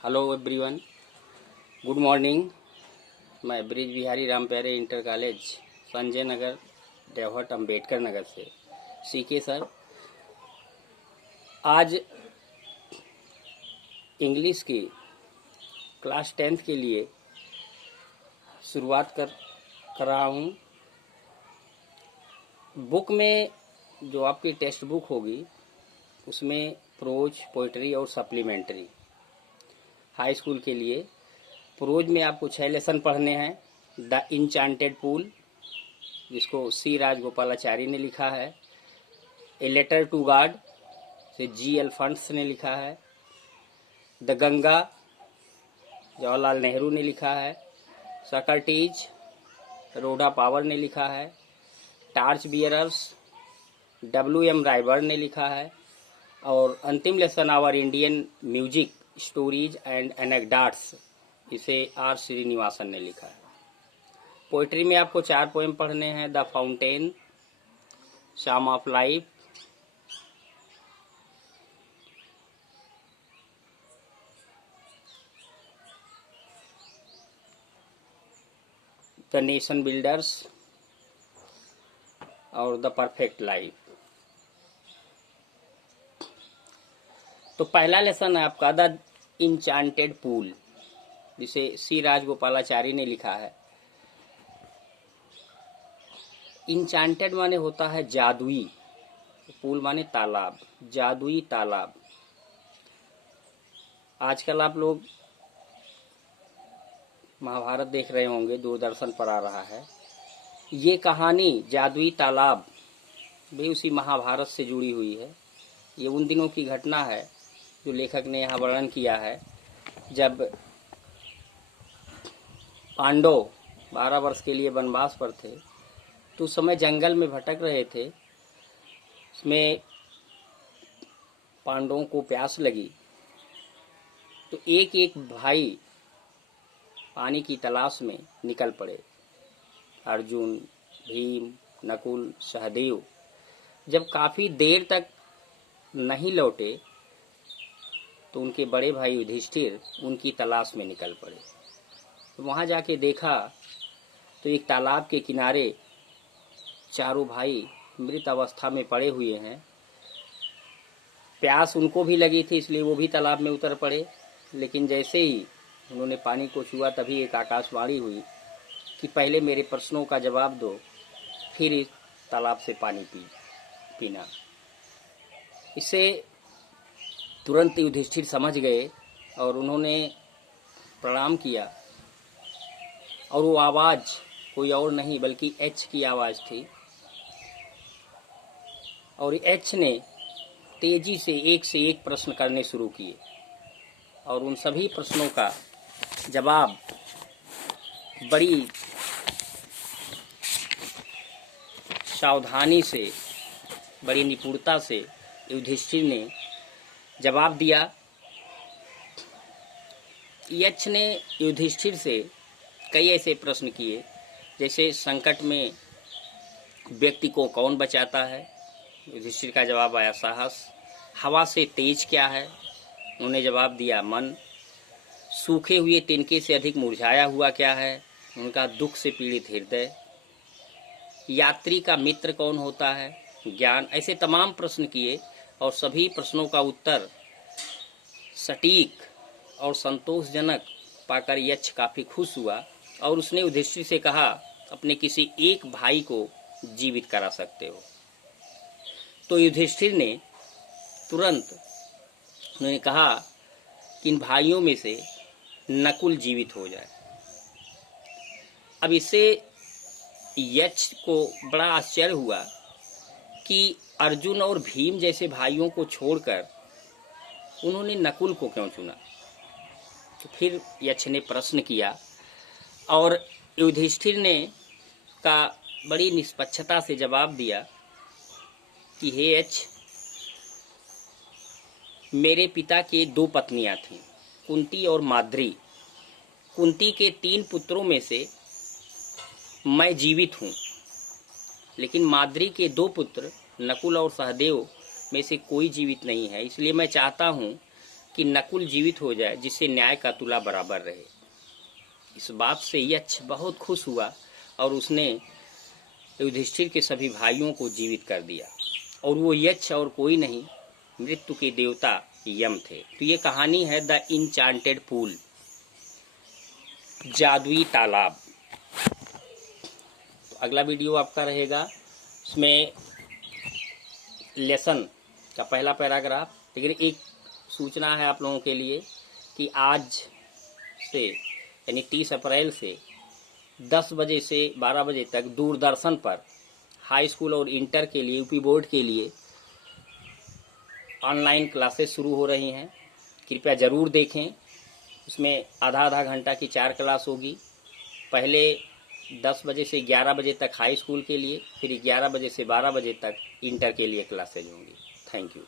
Hello everyone, good morning. मैं bridge Bihari Ram प्यारे inter college Sanjay Nagar देवहट Ambedkar Nagar से सीके सर। आज इंग्लिश की क्लास 10th के लिए शुरुआत कर रहा हूँ। बुक में जो आपकी टेक्स्ट बुक होगी उसमें प्रोज, पोइट्री और सप्लीमेंट्री हाई स्कूल के लिए प्रोज में आपको 6 लेसन पढ़ने हैं। द इंचांटेड पूल, जिसको सी राजगोपालाचारी ने लिखा है। ए लेटर टू गॉड से जी एल्फंट्स ने लिखा है। द गंगा, जवाहरलाल नेहरू ने लिखा है। सकर्टीज, रोडा पावर ने लिखा है। Torch bearers, W.M. रायबर्न ने लिखा है। और अंतिम lesson our Indian music stories and anecdotes, इसे आर श्रीनिवासन ने लिखा है। पोइट्री में आपको 4 पोएम पढ़ने हैं। द फाउंटेन, शाम of life, the nation builders और द परफेक्ट लाइफ। तो पहला लेसन है आपका द इंचांटेड पूल, जिसे सी राजगोपालाचारी ने लिखा है। इंचांटेड माने होता है जादुई, पूल माने तालाब, जादुई तालाब। आजकल आप लोग महाभारत देख रहे होंगे, दूरदर्शन पर आ रहा है। ये कहानी जादुई तालाब भी उसी महाभारत से जुड़ी हुई है। ये उन दिनों की घटना है जो लेखक ने यहाँ वर्णन किया है, जब पांडव 12 वर्ष के लिए वनवास पर थे। तो उस समय जंगल में भटक रहे थे। उसमें पांडवों को प्यास लगी, तो एक एक भाई पानी की तलाश में निकल पड़े। अर्जुन, भीम, नकुल, सहदेव जब काफी देर तक नहीं लौटे तो उनके बड़े भाई युधिष्ठिर उनकी तलाश में निकल पड़े। तो वहां जाके देखा तो एक तालाब के किनारे चारों भाई मृत अवस्था में पड़े हुए हैं। प्यास उनको भी लगी थी, इसलिए वो भी तालाब में उतर पड़े। लेकिन जैसे ही उन्होंने पानी को छुआ, तभी एक आकाशवाणी हुई कि पहले मेरे प्रश्नों का जवाब दो, फिर इस तालाब से पानी पीना। इससे तुरंत युधिष्ठिर समझ गए और उन्होंने प्रणाम किया। और वो आवाज कोई और नहीं बल्कि एच की आवाज थी। और एच ने तेजी से एक प्रश्न करने शुरू किए और उन सभी प्रश्नों का जवाब बड़ी सावधानी से, बड़ी निपुणता से युधिष्ठिर ने जवाब दिया। यक्ष ने युधिष्ठिर से कई ऐसे प्रश्न किए, जैसे संकट में व्यक्ति को कौन बचाता है। युधिष्ठिर का जवाब आया साहस। हवा से तेज क्या है? उन्होंने जवाब दिया मन। सूखे हुए तिनके से अधिक मुरझाया हुआ क्या है? उनका दुख से पीड़ित हृदय। यात्री का मित्र कौन होता है? ज्ञान। ऐसे तमाम प्रश्न किए और सभी प्रश्नों का उत्तर सटीक और संतोषजनक पाकर यक्ष काफी खुश हुआ और उसने युधिष्ठिर से कहा, अपने किसी एक भाई को जीवित करा सकते हो। तो युधिष्ठिर ने तुरंत उन्होंने कहा कि इन भाइयों में से नकुल जीवित हो जाए। अब इससे यक्ष को बड़ा आश्चर्य हुआ कि अर्जुन और भीम जैसे भाइयों को छोड़कर उन्होंने नकुल को क्यों चुना। तो फिर यक्ष ने प्रश्न किया और युधिष्ठिर ने का बड़ी निष्पक्षता से जवाब दिया कि हे यक्ष, मेरे पिता के 2 पत्नियां थीं, कुंती और माद्री। कुंती के 3 पुत्रों में से मैं जीवित हूँ, लेकिन माद्री के 2 पुत्र नकुल और सहदेव में से कोई जीवित नहीं है। इसलिए मैं चाहता हूँ कि नकुल जीवित हो जाए, जिससे न्याय का तुला बराबर रहे। इस बात से यक्ष बहुत खुश हुआ और उसने युधिष्ठिर के सभी भाइयों को जीवित कर दिया। और वो यक्ष और कोई नहीं, मृत्यु के देवता यम थे। तो ये कहानी है द इनचांटेड पूल, जादुई तालाब। तो अगला वीडियो आपका रहेगा, उसमें लेसन का पहला पैराग्राफ। लेकिन एक सूचना है आप लोगों के लिए कि आज से यानी 30 अप्रैल से 10 बजे से 12 बजे तक दूरदर्शन पर हाई स्कूल और इंटर के लिए, यूपी बोर्ड के लिए ऑनलाइन क्लासेस शुरू हो रही हैं। कृपया ज़रूर देखें। उसमें आधा घंटा की 4 क्लास होगी। पहले 10 बजे से 11 बजे तक हाई स्कूल के लिए, फिर 11 बजे से 12 बजे तक इंटर के लिए क्लासेज होंगी। Thank you.